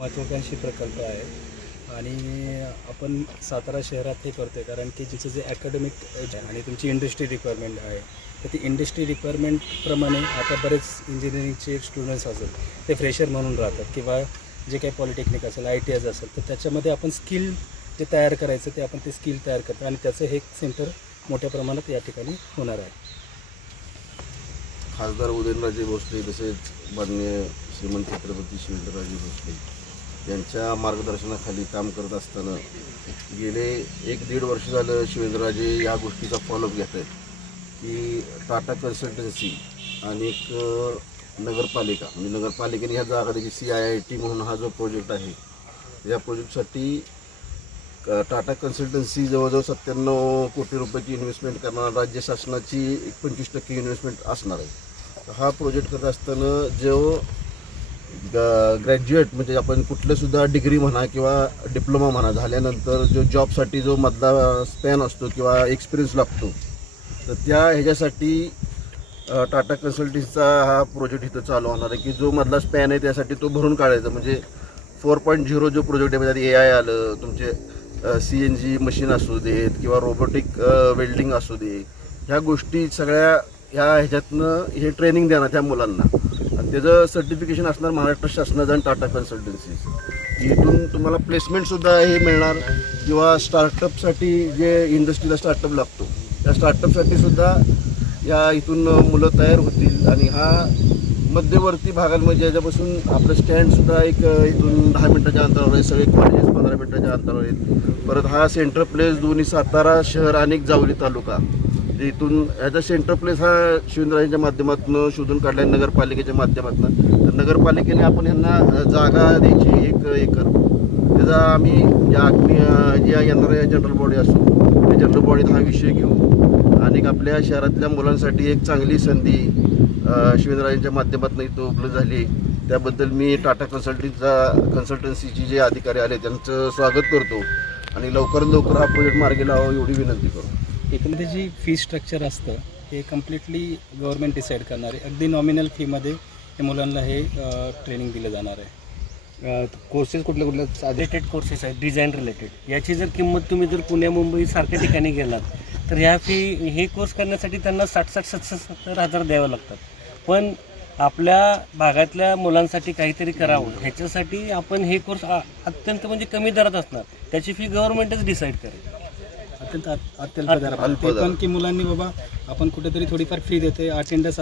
महत्त्वाकांक्षी प्रकल्प आहे आणि आपण सातारा शहरात हे करतो आहे कारण की जिचं जे ॲकॅडमिक एज आहे आणि तुमची इंडस्ट्री रिक्वायरमेंट आहे तर ती इंडस्ट्री रिक्वायरमेंटप्रमाणे आता बरेच इंजिनिअरिंगचे स्टुडंट्स असेल ते फ्रेशर म्हणून राहतात किंवा जे काही पॉलिटेक्निक असेल ITIs असेल तर त्याच्यामध्ये आपण स्किल जे तयार करायचं ते आपण ते स्किल तयार करतो आणि त्याचं हे सेंटर मोठ्या प्रमाणात या ठिकाणी होणार आहे. खासदार उदयनराजे भोसले तसेच माननीय श्रीमंत छत्रपती शिवेंद्रराजे भोसले यांच्या मार्गदर्शनाखाली काम करत असताना गेले 1-1.5 वर्ष झालं शिवेंद्रराजे या गोष्टीचा फॉलोअप घेत आहेत की टाटा कन्सल्टन्सी आणि एक नगरपालिका म्हणजे नगरपालिकेने ह्या जागा द्यायची CIIT म्हणून हा जो प्रोजेक्ट आहे या प्रोजेक्टसाठी टाटा कन्सल्टन्सी जवळजवळ 97 कोटी रुपयाची इन्व्हेस्टमेंट करणार, राज्य शासनाची 25% इन्व्हेस्टमेंट असणार आहे. हा प्रोजेक्ट करत असताना जो ग्रॅज्युएट म्हणजे आपण कुठलंसुद्धा डिग्री म्हणा किंवा डिप्लोमा म्हणा झाल्यानंतर जो जॉबसाठी जो मधला स्पॅन असतो किंवा एक्सपिरियन्स लागतो तर त्या ह्याच्यासाठी टाटा कन्सल्टन्सीचा हा प्रोजेक्ट इथं चालू होणार आहे की जो मधला स्पॅन आहे त्यासाठी तो भरून काढायचा. म्हणजे 4.0 जो प्रोजेक्ट आहे म्हणजे AI आलं, तुमचे CNG मशीन असू देत किंवा रोबोटिक वेल्डिंग असू दे, ह्या गोष्टी सगळ्या ह्या ह्याच्यातनं हे ट्रेनिंग देणार त्या मुलांना आणि त्याचं सर्टिफिकेशन असणार महाराष्ट्र शासनाचं आणि टाटा कन्सल्टन्सी. इथून तुम्हाला प्लेसमेंटसुद्धा हे मिळणार किंवा स्टार्टअपसाठी जे इंडस्ट्रीला स्टार्टअप लागतो त्या स्टार्टअपसाठी सुद्धा या इथून मुलं तयार होतील आणि हा मध्यवर्ती भागांमध्ये याच्यापासून आपलं स्टँडसुद्धा एक इथून 10 मिनटाच्या अंतरावर आहे, सगळे कॉलेजेस 15 मिनटाच्या अंतरावर आहेत. परत हा सेंटर प्लेस दोन्ही सातारा शहर आणि जावली तालुका इथून ह्याचा सेंटर प्लेस हा शिवेंद्रराजेंच्या माध्यमातून शोधून काढला आहे नगरपालिकेच्या माध्यमातून. तर नगरपालिकेने आपण यांना जागा द्यायची 1 एकर त्याचा आम्ही या येणाऱ्या जनरल बॉडी असो त्या जनरल बॉडीत हा विषय घेऊ आणि आपल्या शहरातल्या मुलांसाठी एक चांगली संधी शिवेंद्रराजेंच्या माध्यमातून इथं उपलब्ध झाली. त्याबद्दल मी टाटा कन्सल्टन्सीचे जे अधिकारी आले त्यांचं स्वागत करतो आणि लवकरात लवकर हा प्रोजेक्ट मार्गी लावावा एवढी विनंती करतो. एकंदरीत जी फी स्ट्रक्चर असतं हे कम्प्लिटली गव्हर्नमेंट डिसाईड करणार आहे. अगदी नॉमिनल फीमध्ये हे मुलांना हे ट्रेनिंग दिलं जाणार आहे. कोर्सेस कुठले रिलेटेड कोर्सेस आहेत डिझाईन रिलेटेड. याची जर किंमत तुम्ही जर पुणे मुंबई सारख्या ठिकाणी गेलात तर ह्या हे कोर्स करण्यासाठी त्यांना 60-70 हजार द्यावं लागतात. पण आपल्या भागातल्या मुलांसाठी काहीतरी करावं ह्याच्यासाठी आपण हे कोर्स अत्यंत म्हणजे कमी दरात असणार. त्याची फी गव्हर्नमेंटच डिसाईड करेल. अत्यंत दरात ते पण की मुलांनी बाबा आपण कुठेतरी थोडीफार फी देते अटेंडन्स